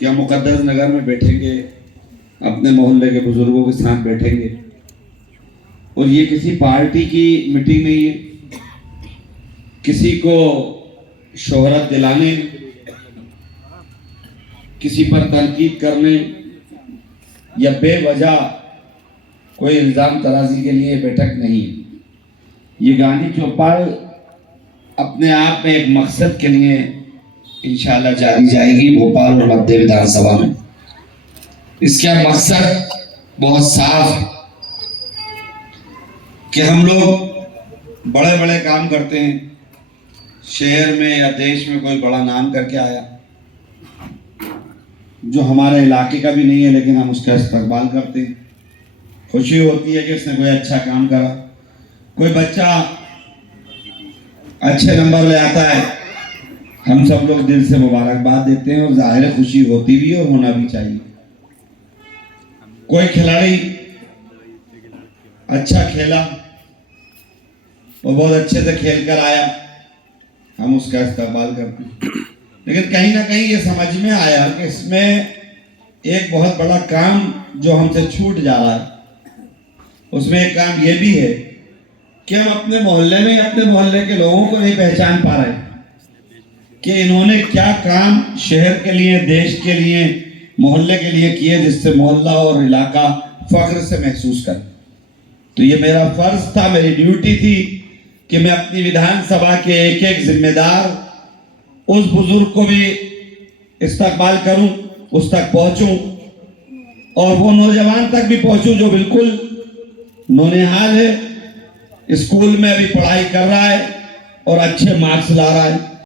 कि हम मुकद्दस नगर में बैठेंगे, अपने मोहल्ले के बुजुर्गों के साथ बैठेंगे। और ये किसी पार्टी की मीटिंग नहीं है, किसी को शोहरत दिलाने, किसी पर तनकीद करने या बेवजह कोई इल्ज़ाम तराजी के लिए बैठक नहीं है। ये गांधी चौपाल अपने आप में एक मकसद के लिए इंशाल्लाह जारी जाएगी भोपाल और मध्य विधानसभा में। इसका मकसद बहुत साफ है कि हम लोग बड़े बड़े काम करते हैं, शहर में या देश में कोई बड़ा नाम करके आया जो हमारे इलाके का भी नहीं है, लेकिन हम उसका इस्तकबाल करते हैं। खुशी होती है कि उसने कोई अच्छा काम करा, कोई बच्चा अच्छे नंबर ले आता है, हम सब लोग दिल से मुबारकबाद देते हैं और जाहिर खुशी होती भी और होना भी चाहिए। कोई खिलाड़ी अच्छा खेला और बहुत अच्छे से खेल कर आया, हम उसका इस्तकबाल करते हैं। लेकिन कहीं ना कहीं ये समझ में आया कि इसमें एक बहुत बड़ा काम जो हमसे छूट जा रहा है। उसमें एक काम ये भी है कि हम अपने मोहल्ले में अपने मोहल्ले के लोगों को नहीं पहचान पा रहे कि इन्होंने क्या काम शहर के लिए, देश के लिए, मोहल्ले के लिए किए जिससे मोहल्ला और इलाका फख्र से महसूस करे। तो ये मेरा फर्ज था, मेरी ड्यूटी थी कि मैं अपनी विधानसभा के एक एक जिम्मेदार उस बुजुर्ग को भी इस्तकबाल करूं, उस तक पहुंचूं और वो नौजवान तक भी पहुंचूं जो बिल्कुल नौनिहाल है, स्कूल में अभी पढ़ाई कर रहा है और अच्छे मार्क्स ला रहा है।